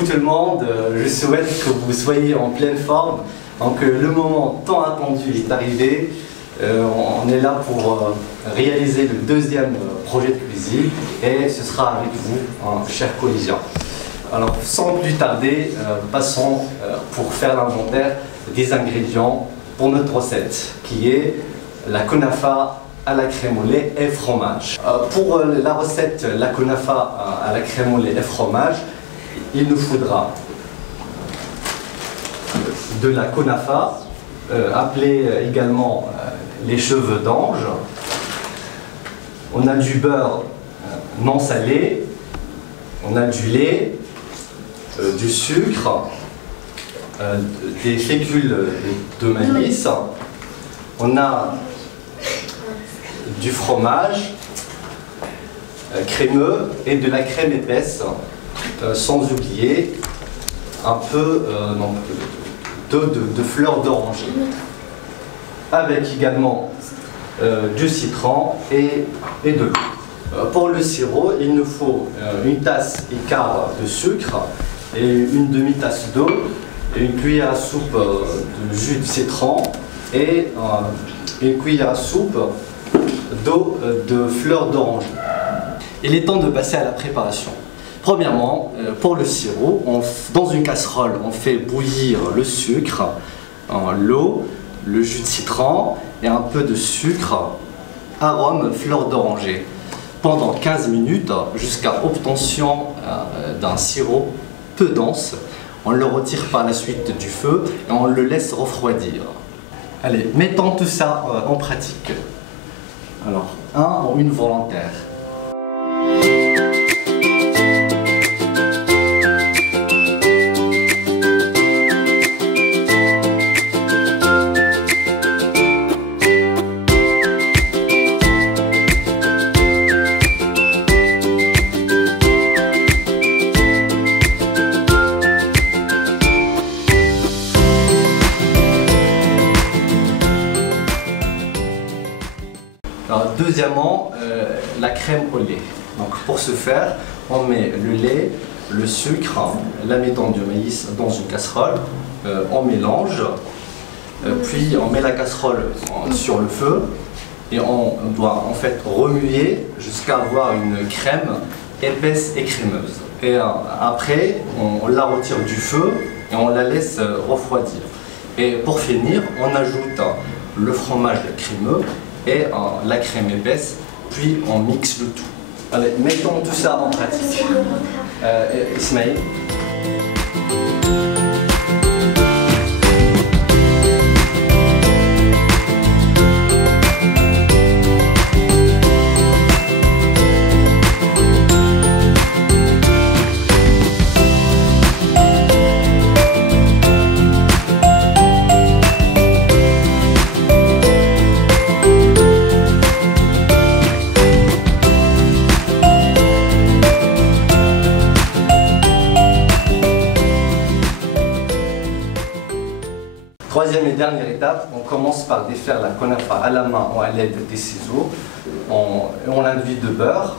Coucou tout le monde, je souhaite que vous soyez en pleine forme. Donc le moment tant attendu est arrivé. On est là pour réaliser le deuxième projet de cuisine et ce sera avec vous, chers collégiens. Alors sans plus tarder, passons pour faire l'inventaire des ingrédients pour notre recette qui est la kunafa à la crème au lait et fromage. Pour la recette la kunafa à la crème au lait et fromage, il nous faudra de la kunafa, appelée également les cheveux d'ange. On a du beurre non salé, on a du lait, du sucre, des fécules de maïs, on a du fromage crémeux et de la crème épaisse, sans oublier un peu de fleurs d'oranger, avec également du citron et de l'eau. Pour le sirop, il nous faut une tasse et quart de sucre et une demi-tasse d'eau, et une cuillère à soupe de jus de citron et une cuillère à soupe d'eau de fleurs d'oranger. Il est temps de passer à la préparation. Premièrement, pour le sirop, dans une casserole, on fait bouillir le sucre, l'eau, le jus de citron et un peu de sucre, arôme fleur d'oranger, pendant 15 minutes jusqu'à obtention d'un sirop peu dense. On le retire par la suite du feu et on le laisse refroidir. Allez, mettons tout ça en pratique. Alors, un ou une volontaire. Deuxièmement, la crème au lait. Donc pour ce faire, on met le lait, le sucre, l'amidon de maïs dans une casserole, on mélange, puis on met la casserole sur le feu et on doit en fait remuer jusqu'à avoir une crème épaisse et crémeuse. Et après, on la retire du feu et on la laisse refroidir. Et pour finir, on ajoute le fromage crémeux et la crème épaisse, puis on mixe le tout. Allez, mettons tout ça en pratique. Ismaël. Troisième et dernière étape, on commence par défaire la kunafa à la main ou à l'aide des ciseaux. On l'induit de beurre,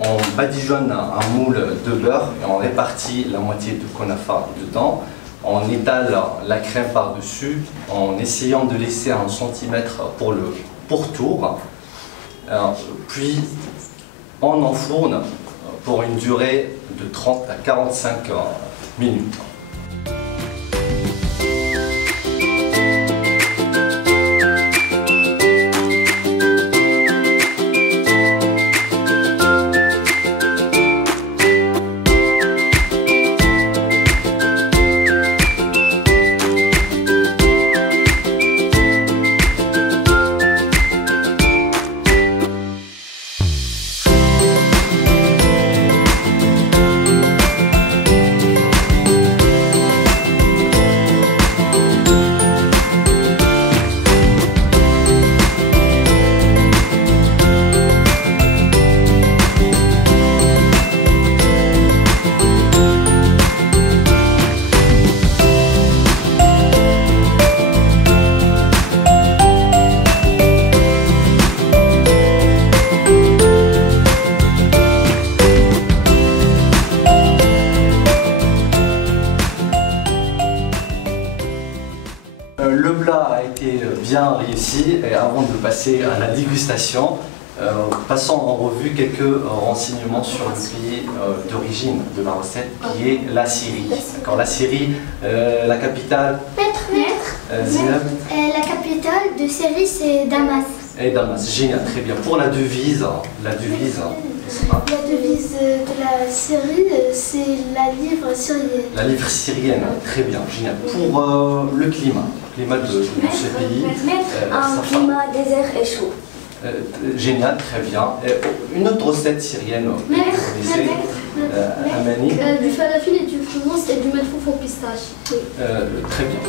on badigeonne un moule de beurre et on répartit la moitié de kunafa dedans. On étale la crème par-dessus en essayant de laisser 1 centimètre pour le pourtour. Puis on enfourne pour une durée de 30 à 45 minutes. passer à la dégustation. Passons en revue quelques renseignements sur le pays d'origine de la recette, qui est la Syrie. La Syrie, la capitale Maître. La capitale de Syrie, c'est Damas. Et Damas, génial, très bien. Pour la devise, La devise de la Syrie, c'est la livre syrienne. La livre syrienne, très bien, génial. Pour le climat de ce pays, un climat désert et chaud. Génial, très bien. Une autre recette syrienne, Amani. Du falafel et du hummus et du malfouf au pistache. Très bien.